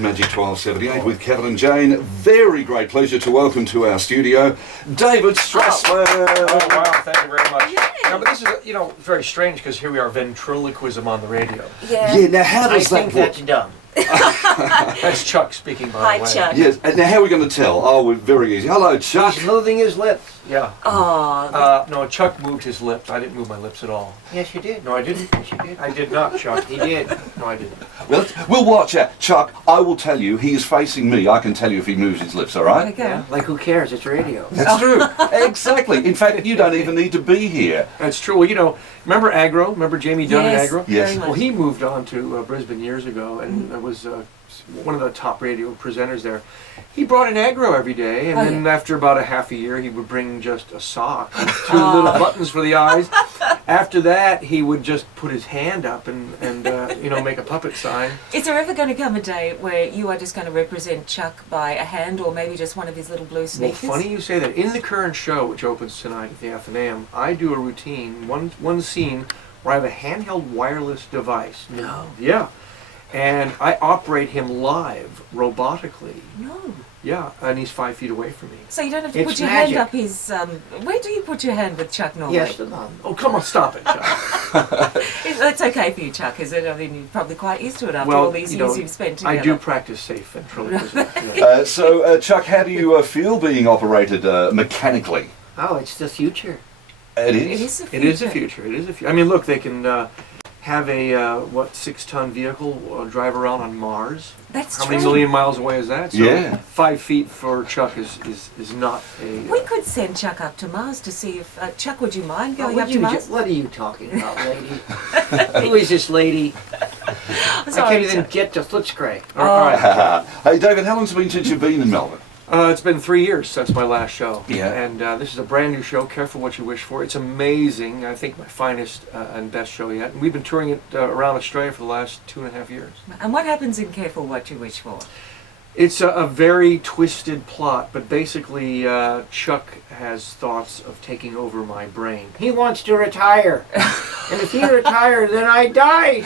Magic 1278 with Kevin and Jane. Very great pleasure to welcome to our studio David Strassman. Oh wow, thank you very much. Yay. No, but this is, very strange because here we are, ventriloquism on the radio. Yeah. Yeah, now how does I that think work? that's dumb. That's Chuck speaking, by Hi, the way. Chuck. Yes, and now how are we going to tell? Oh, we're very easy. Hello, Chuck. He's moving his lips. Yeah. Oh, No, Chuck moved his lips. I didn't move my lips at all. Yes, you did. No, I didn't. Yes, you did. I did not, Chuck. He did. No, I didn't. Well, we'll watch out. Chuck, I will tell you, he is facing me. I can tell you if he moves his lips, all right? okay. Yeah. Like, who cares? It's radio. That's true. Exactly. In fact, you don't even need to be here. That's true. Well, remember Agro? Remember Jamie Dunn at Yes. Agro? Yes. Very much. Well, he moved on to Brisbane years ago and was one of the top radio presenters there. He brought in Agro every day, and Oh, then yeah. after about a half a year, he would bring just a sock and two little buttons for the eyes. After that, he would just put his hand up and make a puppet sign. Is there ever going to come a day where you are just going to represent Chuck by a hand or maybe just one of his little blue Well, sneakers? funny you say that. In the current show, which opens tonight at the F&AM, I do a routine, one scene where I have a handheld wireless device. No. Yeah. And I operate him live, robotically. No. Yeah, and he's 5 feet away from me. So you don't have to It's put your magic. hand up his... where do you put your hand with Chuck normally? Yes, the mom. Oh, come on, stop it, Chuck. That's okay for you, Chuck, is it? I mean, you're probably quite used to it after Well, all these you years know, you've spent I together. do practice safe ventriloquism. Yeah. So, Chuck, how do you feel being operated mechanically? Oh, it's the future. It It is. is the future. It is a future. It is a future. I mean, look, they can have a 6-ton vehicle drive around on Mars. That's How true. many million miles away is that? So Yeah. 5 feet for Chuck is not a. We could send Chuck up to Mars to see if... Chuck, would you mind going What up to Mars? what are you talking about, lady? Who is this lady? I Sorry, can't even Chuck. get to Footscray. All right. Hey, David, how long's it been since you've been in Melbourne? It's been 3 years since my last show. Yeah. And this is a brand new show, Careful What You Wish For. It's amazing. I think my finest and best show yet. And we've been touring it around Australia for the last 2.5 years. And what happens in Careful What You Wish For? It's a very twisted plot, but basically Chuck has thoughts of taking over my brain. He wants to retire. And if he retires, then I die.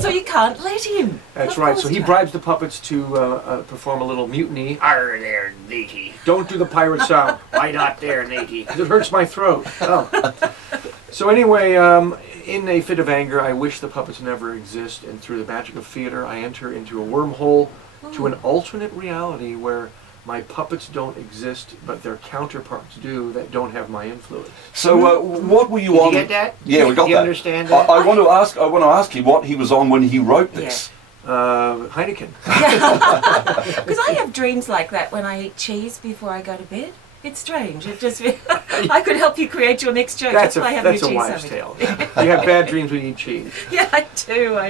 So you can't let him. That's Of right. course So he not. bribes the puppets to perform a little mutiny. Arr there, matey. Don't do the pirate sound. Why not there, matey? 'Cause it hurts my throat. Oh, So anyway, in a fit of anger, I wish the puppets never exist, and through the magic of theater, I enter into a wormhole to an alternate reality where my puppets don't exist, but their counterparts do that don't have my influence. So, what were you did on? you get that? Yeah, we got Do you that. understand that? I want to ask you what he was on when he wrote this. Heineken. Because I have dreams like that when I eat cheese before I go to bed. It's strange. It just I could help you create your next joke That's just by a having that's a cheese wives' sandwich. tale. You have bad dreams when you eat cheese. Yeah, I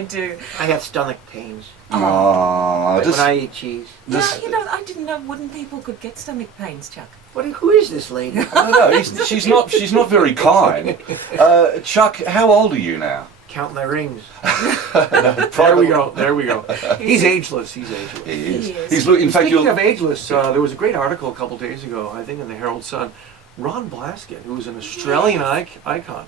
do. I have stomach pains Oh, when I eat cheese. this- Yeah, I didn't know wooden people could get stomach pains, Chuck. Who is this lady? I don't know. She's not very kind. Chuck, how old are you now? Count my rings. There we go. There we go. He's ageless. He's ageless. He is. He is. He's look. In fact, Speaking you'll. of ageless, there was a great article a couple days ago, I think in the Herald Sun. Ron Blaskin, who was an Australian icon,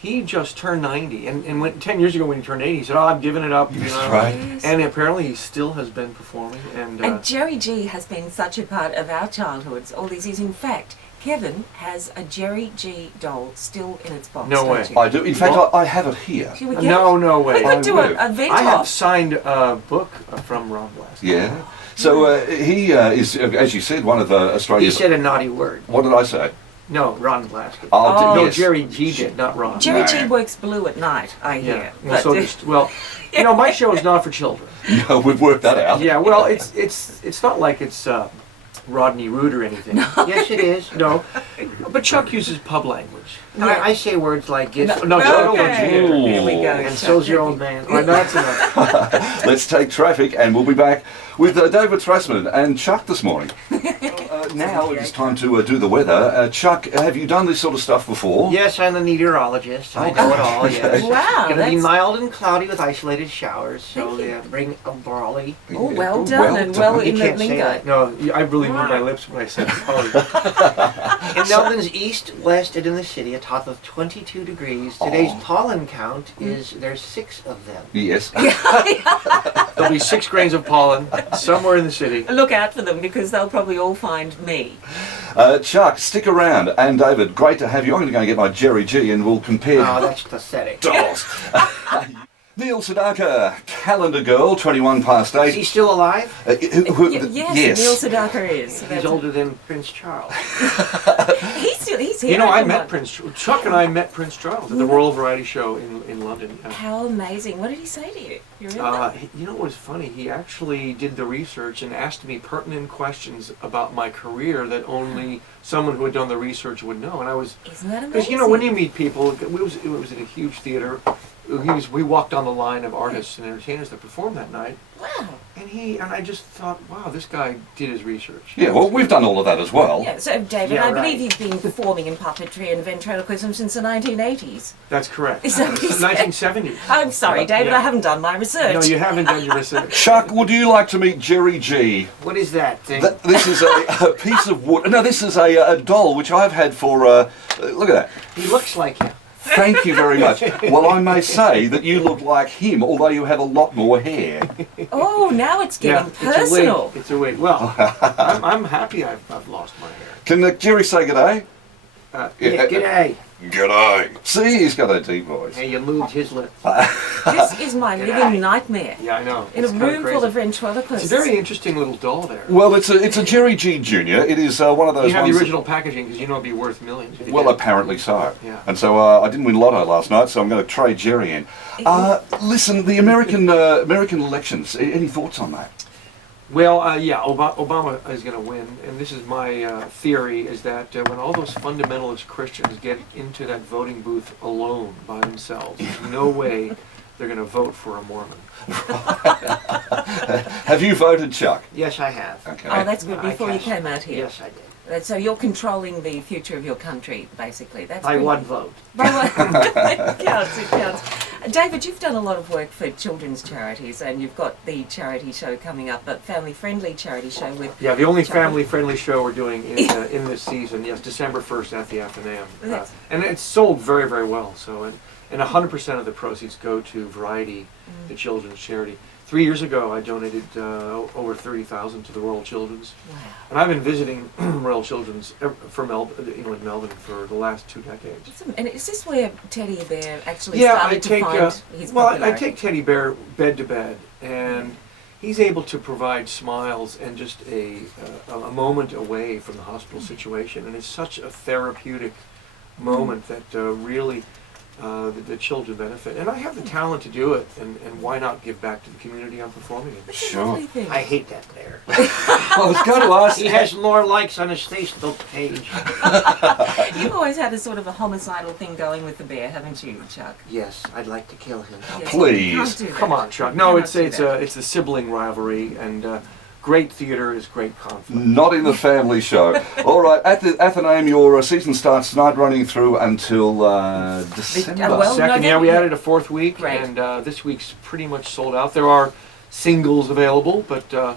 he just turned 90. And when, 10 years ago when he turned 80, he said, "Oh, I'm giving it up." That's right. Yes. And apparently he still has been performing. And Jerry G has been such a part of our childhoods all these years. In fact, Kevin has a Jerry G doll still in its box. No don't way. you? I do. In fact, Well- I have it here. Should we get no it? way. We could do I a vent I have off. signed a book from Ron Blaskin. Yeah. So he is, as you said, one of He Australia's. said a naughty word. What did I say? No, Ron Blaskin. Oh, No, yes. Jerry G did, not Ron. Jerry No. G works blue at night, I Yeah. hear. Well, so my show is not for children. No, we've worked that out. Yeah, well, it's not like it's Rodney Root or anything. Yes, it is. No, but Chuck uses pub language. I say words like this. No, Chuck, okay. don't you? Here we go. And Chuck. so's your old man. All right, no, that's enough. Let's take traffic, and we'll be back with David Strassman and Chuck this morning. Now it is time to do the weather. Chuck, have you done this sort of stuff before? Yes, I'm a meteorologist. I know it all, yes. Wow, It's going to be that's- mild and cloudy with isolated showers, so Thank you. bring a brolly. Oh, well done and well You in the can't say lingo. that. No, I really mean moved my lips when I said pollen. In Melbourne's east, west, and in the city, a top of 22 degrees. Today's pollen count is there's 6 of them. Yes. There'll be 6 grains of pollen somewhere in the city. Look out for them because they'll probably all find me. Chuck, stick around. And David, great to have you. I'm going to go and get my Jerry G and we'll compare Oh, that's pathetic. dolls. Neil Sedaka, calendar girl, 21 past Is 8. he still alive? Yes, Neil Sedaka is. He's older than Prince Charles. He's here. You know, I every met month. Chuck and I met Prince Charles at the Royal Variety Show in London. How amazing. What did he say to you? You remember? You know what was funny? He actually did the research and asked me pertinent questions about my career that only someone who had done the research would know. And I was, Isn't that amazing? because you know, when you meet people, it was in a huge theater. We walked on the line of artists and entertainers that performed that night. Wow. And I just thought, wow, this guy did his research. Yeah, well, we've done all of that as well. Yeah, so David, Yeah, I right. believe you've been performing in puppetry and ventriloquism since the 1980s. That's correct. Is that what you said? 1970s. I'm sorry, David, Yeah. I haven't done my research. No, you haven't done your research. Chuck, would you like to meet Jerry G? What is that thing? This is a piece of wood. No, this is a doll which I've had for, look at that. He looks like him. Thank you very much. Well, I may say that you look like him, although you have a lot more hair. Oh, now it's getting It's a wig. personal. It's a wig. Well, I'm happy I've lost my hair. Can Jerry say g'day? Yeah, g'day. G'day. See, he's got a deep voice. Hey, you moved his lips. This is my G'day. living nightmare. Yeah, I know. In a It's kinda room full crazy. of ventriloquists. It's a very interesting little doll there. Well, it's a Jerry G Jr. It is one of those You have ones the that- original packaging because you know it'd be worth millions. if you Well, get it. apparently so. Yeah. And so I didn't win lotto last night, so I'm going to trade Jerry in. Listen, the American elections. Any thoughts on that? Well, yeah, Obama is going to win, and this is my theory, is that when all those fundamentalist Christians get into that voting booth alone by themselves, there's no way they're going to vote for a Mormon. Have you voted, Chuck? Yes, I have. Okay. Oh, that's good. I Before you cast- came out here. Yes, I did. So you're controlling the future of your country, basically. That's By pretty- one vote. By one. It counts, it counts. David, you've done a lot of work for children's charities, and you've got the charity show coming up, a family-friendly charity show with... Yeah, the only Chuck. family-friendly show we're doing in this season, yes, December 1st at the Athenaeum. That's- And it's sold very, very well, so, and 100% of the proceeds go to Variety, the children's charity. 3 years ago, I donated over $30,000 to the Royal Children's. Wow. And I've been visiting Royal Children's in Melbourne for the last 2 decades. And is this where Teddy Bear actually Yeah, started I to take find his I popularity? take Teddy Bear bed to bed, and he's able to provide smiles and just a moment away from the hospital situation, and it's such a therapeutic moment that really the children benefit. And I have the talent to do it, and why not give back to the community I'm performing in? It's a Sure. lovely thing. I hate that bear. I was going to ask. He has more likes on his Facebook page. You've always had a sort of a homicidal thing going with the bear, haven't you, Chuck? Yes, I'd like to kill him. Yes, Please. you can't do that. Come on, Chuck. You No, cannot it's do that. it's the sibling rivalry, and great theater is great conflict. Not in the family show. All right, at the Athenaeum, your season starts tonight, running through until December. well, Second, yeah, we added a 4th week, Great. and this week's pretty much sold out. There are singles available, but So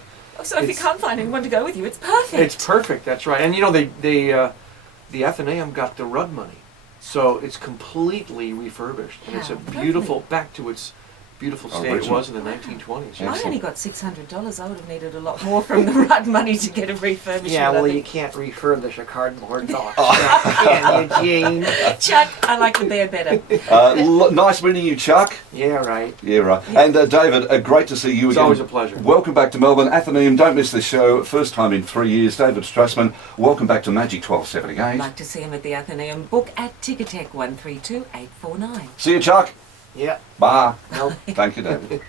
if you it's- can't find anyone to go with you, it's perfect. it's perfect. That's right. And you know, the Athenaeum got the Rudd money, so it's completely refurbished, and it's a Wow, beautiful, back to its beautiful state it Original. was in the 1920s. I Excellent. only got $600. I would have needed a lot more from the Rudd money to get a refurbishment. Yeah, I well, think. you can't refurbish a cardboard box. Can you, Jane? Chuck, I like the bear better. Nice meeting you, Chuck. Yeah, right. Yeah, right. And David, great to see you It's again. always a pleasure. Welcome back to Melbourne. Athenaeum, don't miss this show. First time in 3 years. David Strassman, welcome back to Magic 1278. I'd like to see him at the Athenaeum. Book at Ticketek 132849. See you, Chuck. Yeah. Bye. Nope. Thank you, David.